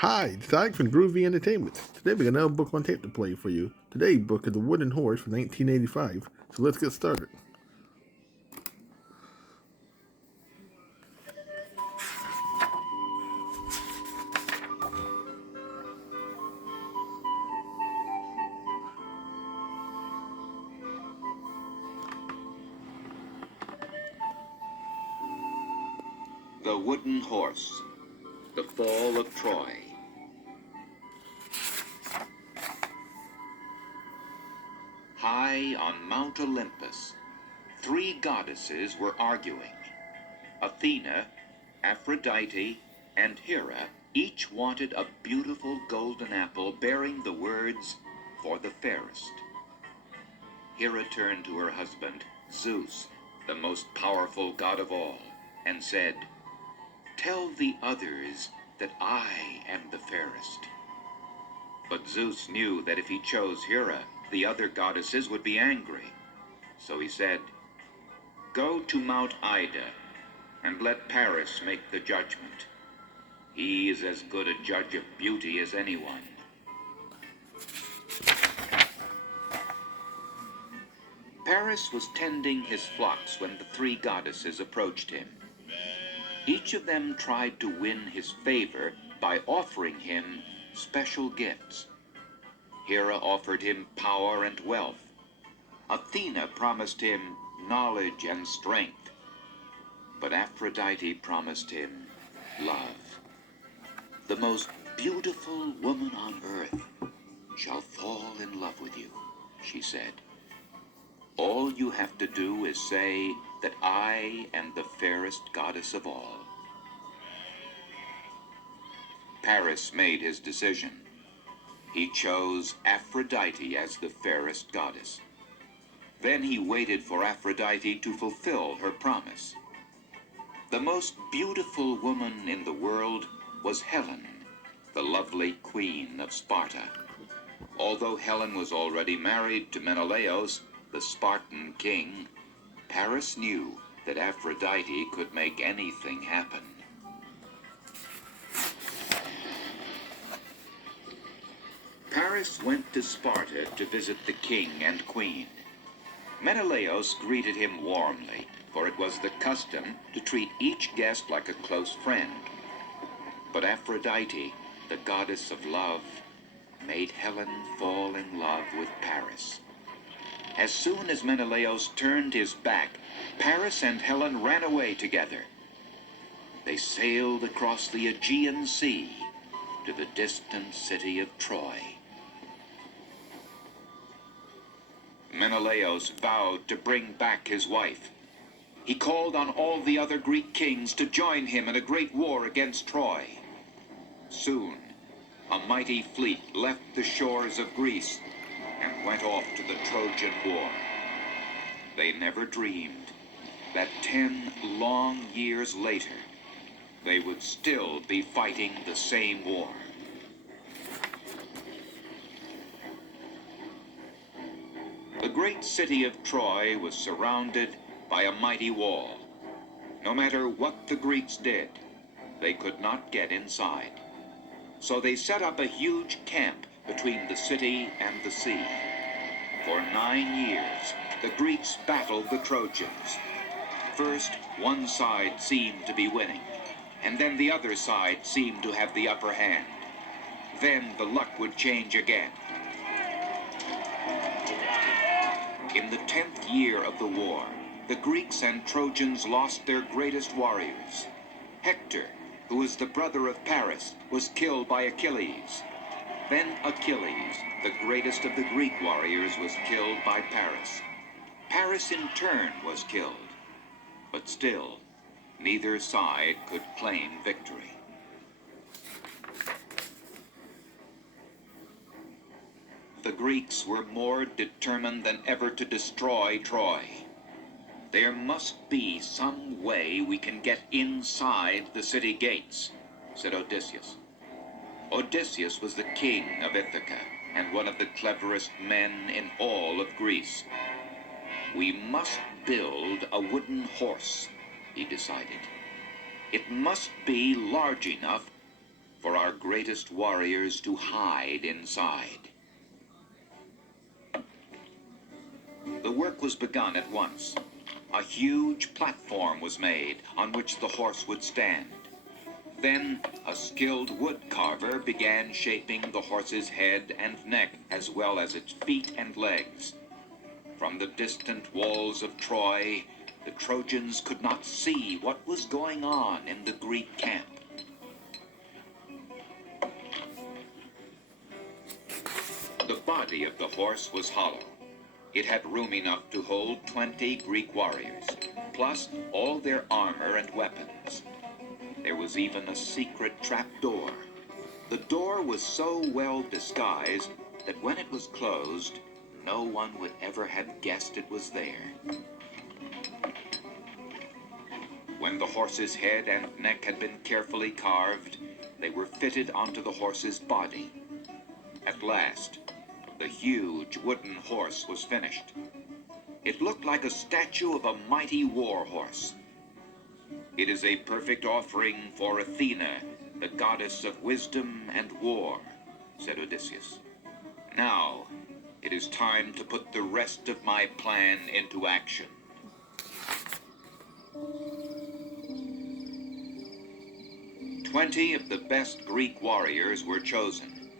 Hi, it's Alex from Groovy Entertainment. Today we got another book on tape to play for you. Today's book is The Wooden Horse from 1985. So let's get started. The Wooden Horse, The Fall of Troy. High on Mount Olympus, three goddesses were arguing. Athena, Aphrodite, and Hera each wanted a beautiful golden apple bearing the words, "For the fairest." Hera turned to her husband, Zeus, the most powerful god of all, and said, "Tell the others that I am the fairest." But Zeus knew that if he chose Hera, the other goddesses would be angry. So he said, "Go to Mount Ida and let Paris make the judgment. He is as good a judge of beauty as anyone." Paris was tending his flocks when the three goddesses approached him. Each of them tried to win his favor by offering him special gifts. Hera offered him power and wealth. Athena promised him knowledge and strength. But Aphrodite promised him love. "The most beautiful woman on earth shall fall in love with you," she said. "All you have to do is say that I am the fairest goddess of all." Paris made his decision. He chose Aphrodite as the fairest goddess. Then he waited for Aphrodite to fulfill her promise. The most beautiful woman in the world was Helen, the lovely queen of Sparta. Although Helen was already married to Menelaus, the Spartan king, Paris knew that Aphrodite could make anything happen. Paris went to Sparta to visit the king and queen. Menelaus greeted him warmly, for it was the custom to treat each guest like a close friend. But Aphrodite, the goddess of love, made Helen fall in love with Paris. As soon as Menelaus turned his back, Paris and Helen ran away together. They sailed across the Aegean Sea to the distant city of Troy. Menelaus vowed to bring back his wife. He called on all the other Greek kings to join him in a great war against Troy. Soon, a mighty fleet left the shores of Greece and went off to the Trojan War. They never dreamed that 10 long years later, they would still be fighting the same war. The great city of Troy was surrounded by a mighty wall. No matter what the Greeks did, they could not get inside. So they set up a huge camp between the city and the sea. For 9 years, the Greeks battled the Trojans. First, one side seemed to be winning, and then the other side seemed to have the upper hand. Then the luck would change again. In the 10th year of the war, the Greeks and Trojans lost their greatest warriors. Hector, who was the brother of Paris, was killed by Achilles. Then Achilles, the greatest of the Greek warriors, was killed by Paris. Paris in turn was killed. But still, neither side could claim victory. The Greeks were more determined than ever to destroy Troy. "There must be some way we can get inside the city gates," said Odysseus. Odysseus was the king of Ithaca and one of the cleverest men in all of Greece. "We must build a wooden horse," he decided. "It must be large enough for our greatest warriors to hide inside. The work was begun at once. A huge platform was made on which the horse would stand. Then a skilled wood carver began shaping the horse's head and neck, as well as its feet and legs. From the distant walls of Troy, the Trojans could not see what was going on in the Greek camp. The body of the horse was hollow. It had room enough to hold 20 Greek warriors, plus all their armor and weapons. There was even a secret trapdoor. The door was so well disguised that when it was closed, no one would ever have guessed it was there. When the horse's head and neck had been carefully carved, they were fitted onto the horse's body. At last, the huge wooden horse was finished. It looked like a statue of a mighty war horse. It is a perfect offering for Athena, the goddess of wisdom and war, said Odysseus. Now, it is time to put the rest of my plan into action. "20 of the best Greek warriors were chosen.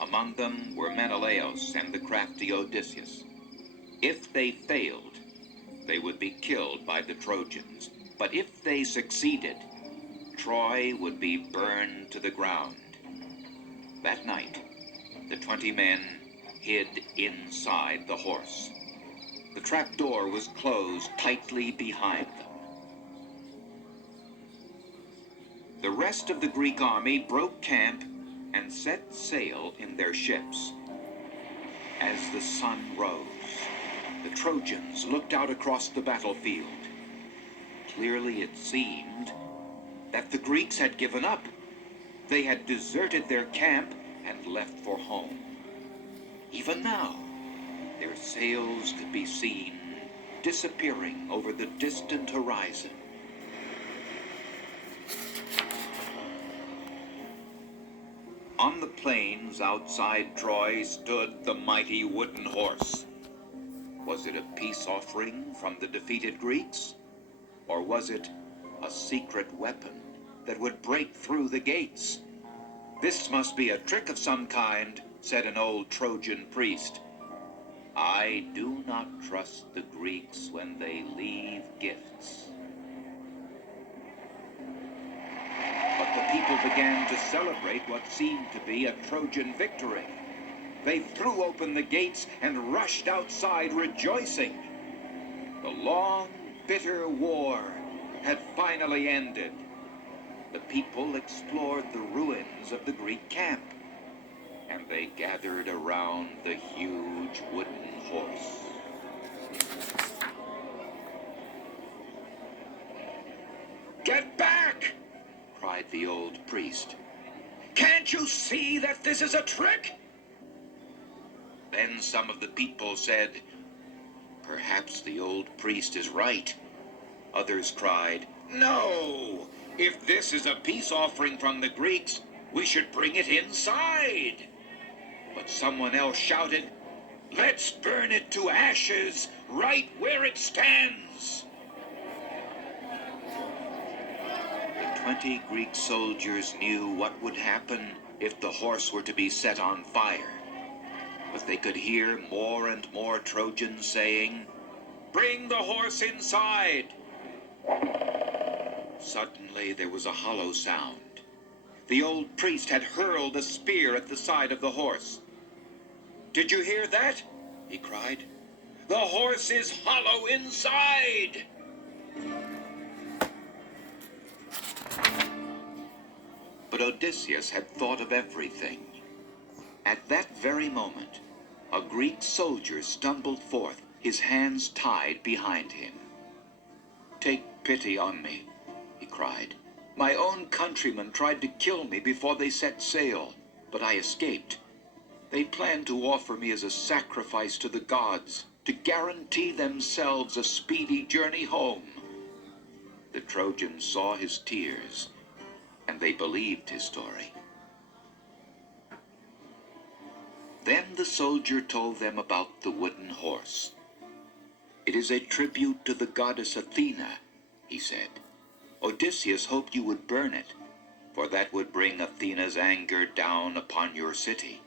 Among them were Menelaus and the crafty Odysseus. If they failed, they would be killed by the Trojans. But if they succeeded, Troy would be burned to the ground. That night, the 20 men hid inside the horse. The trapdoor was closed tightly behind them. The rest of the Greek army broke camp and set sail in their ships. As the sun rose, the Trojans looked out across the battlefield. Clearly it seemed that the Greeks had given up. They had deserted their camp and left for home. Even now, their sails could be seen disappearing over the distant horizon. On the plains outside Troy stood the mighty wooden horse. Was it a peace offering from the defeated Greeks? Or was it a secret weapon that would break through the gates? "This must be a trick of some kind," said an old Trojan priest. "I do not trust the Greeks when they leave gifts." But the people began to celebrate what seemed to be a Trojan victory. They threw open the gates and rushed outside rejoicing. The long, bitter war had finally ended. The people explored the ruins of the Greek camp, and they gathered around the huge wooden horse. "Get back!" cried the old priest. "Can't you see that this is a trick?" Then some of the people said, "Perhaps the old priest is right." Others cried, "No! If this is a peace offering from the Greeks, we should bring it inside." But someone else shouted, "Let's burn it to ashes right where it stands." The 20 Greek soldiers knew what would happen if the horse were to be set on fire. But they could hear more and more Trojans saying, "Bring the horse inside." Suddenly there was a hollow sound. The old priest had hurled a spear at the side of the horse. "Did you hear that?" he cried. "The horse is hollow inside!" But Odysseus had thought of everything. At that very moment, a Greek soldier stumbled forth, his hands tied behind him. "Take pity on me," he cried. "My own countrymen tried to kill me before they set sail, but I escaped. They planned to offer me as a sacrifice to the gods, to guarantee themselves a speedy journey home." The Trojans saw his tears, and they believed his story. the soldier told them about the wooden horse. "It is a tribute to the goddess Athena," he said. "Odysseus hoped you would burn it, for that would bring Athena's anger down upon your city.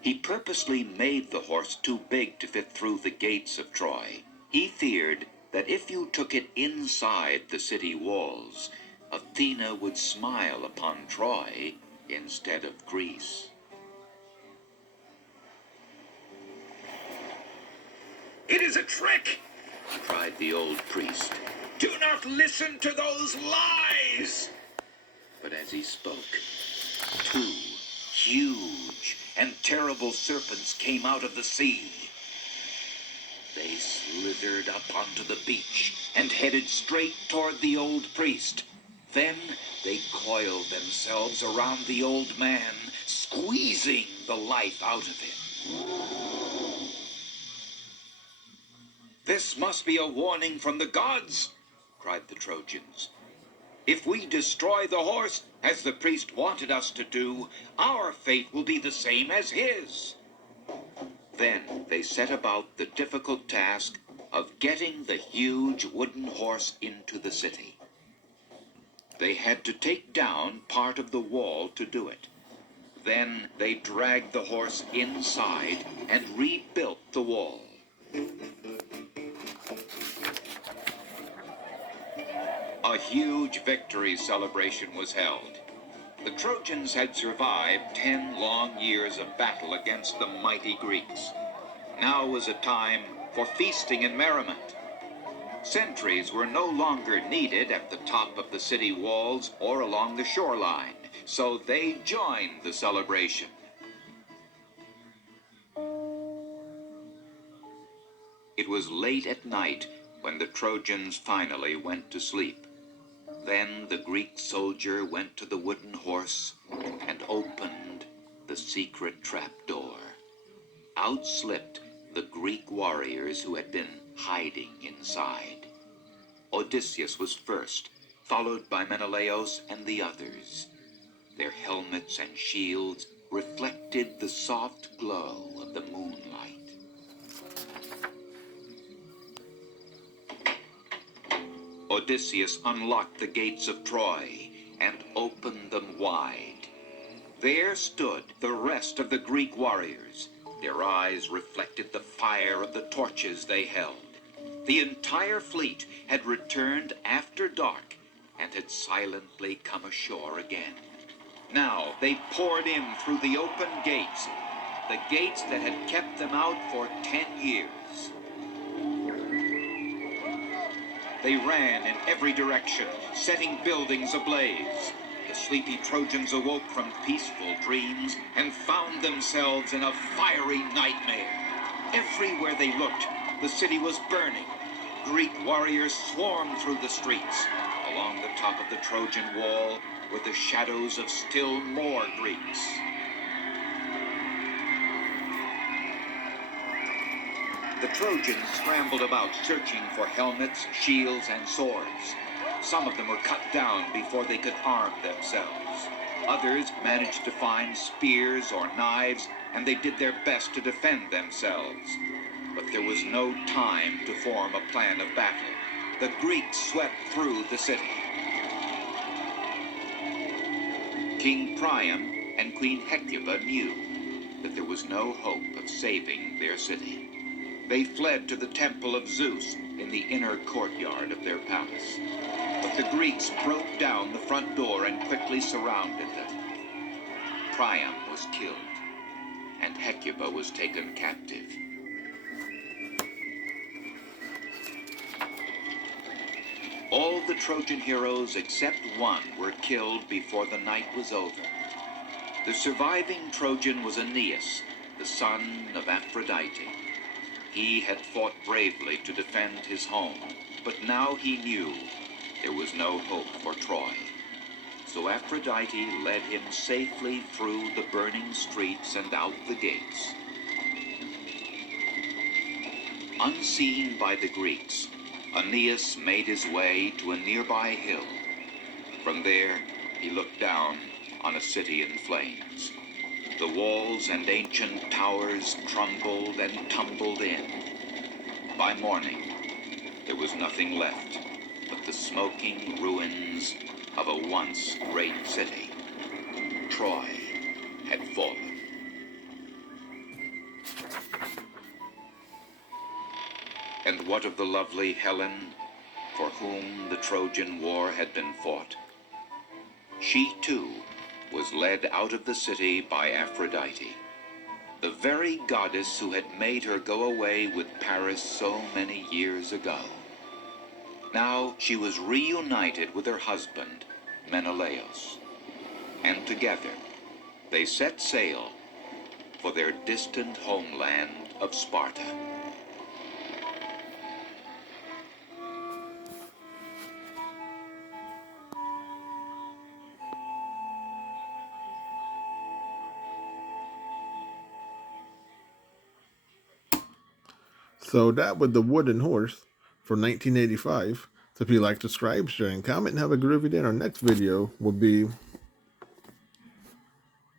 He purposely made the horse too big to fit through the gates of Troy. He feared that if you took it inside the city walls, Athena would smile upon Troy instead of Greece." "It is a trick!" cried the old priest. "Do not listen to those lies!" But as he spoke, two huge and terrible serpents came out of the sea. They slithered up onto the beach and headed straight toward the old priest. Then they coiled themselves around the old man, squeezing the life out of him. "This must be a warning from the gods," cried the Trojans. "If we destroy the horse, as the priest wanted us to do, our fate will be the same as his." Then they set about the difficult task of getting the huge wooden horse into the city. They had to take down part of the wall to do it. Then they dragged the horse inside and rebuilt the wall. A huge victory celebration was held. The Trojans had survived 10 long years of battle against the mighty Greeks. Now was a time for feasting and merriment. Sentries were no longer needed at the top of the city walls or along the shoreline, so they joined the celebration. It was late at night when the Trojans finally went to sleep. Then the Greek soldier went to the wooden horse and opened the secret trapdoor. Out slipped the Greek warriors who had been hiding inside. Odysseus was first, followed by Menelaus and the others. Their helmets and shields reflected the soft glow of the moonlight. Odysseus unlocked the gates of Troy and opened them wide. There stood the rest of the Greek warriors. Their eyes reflected the fire of the torches they held. The entire fleet had returned after dark and had silently come ashore again. Now they poured in through the open gates, the gates that had kept them out for 10 years. They ran in every direction, setting buildings ablaze. The sleepy Trojans awoke from peaceful dreams and found themselves in a fiery nightmare. Everywhere they looked, the city was burning. Greek warriors swarmed through the streets. Along the top of the Trojan wall were the shadows of still more Greeks. The Trojans scrambled about searching for helmets, shields, and swords. Some of them were cut down before they could arm themselves. Others managed to find spears or knives, and they did their best to defend themselves. But there was no time to form a plan of battle. The Greeks swept through the city. King Priam and Queen Hecuba knew that there was no hope of saving their city. They fled to the temple of Zeus in the inner courtyard of their palace. But the Greeks broke down the front door and quickly surrounded them. Priam was killed, and Hecuba was taken captive. All the Trojan heroes except one were killed before the night was over. The surviving Trojan was Aeneas, the son of Aphrodite. He had fought bravely to defend his home, but now he knew there was no hope for Troy. So Aphrodite led him safely through the burning streets and out the gates. Unseen by the Greeks, Aeneas made his way to a nearby hill. From there, he looked down on a city in flames. The walls and ancient towers crumbled and tumbled in. By morning, there was nothing left but the smoking ruins of a once great city. Troy had fallen. And what of the lovely Helen, for whom the Trojan War had been fought? She, too, was led out of the city by Aphrodite, the very goddess who had made her go away with Paris so many years ago. Now she was reunited with her husband, Menelaus, and together they set sail for their distant homeland of Sparta. So that was The Wooden Horse from 1985. So if you like, subscribe, share, and comment, and have a groovy day. Our next video will be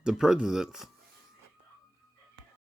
The Presidents.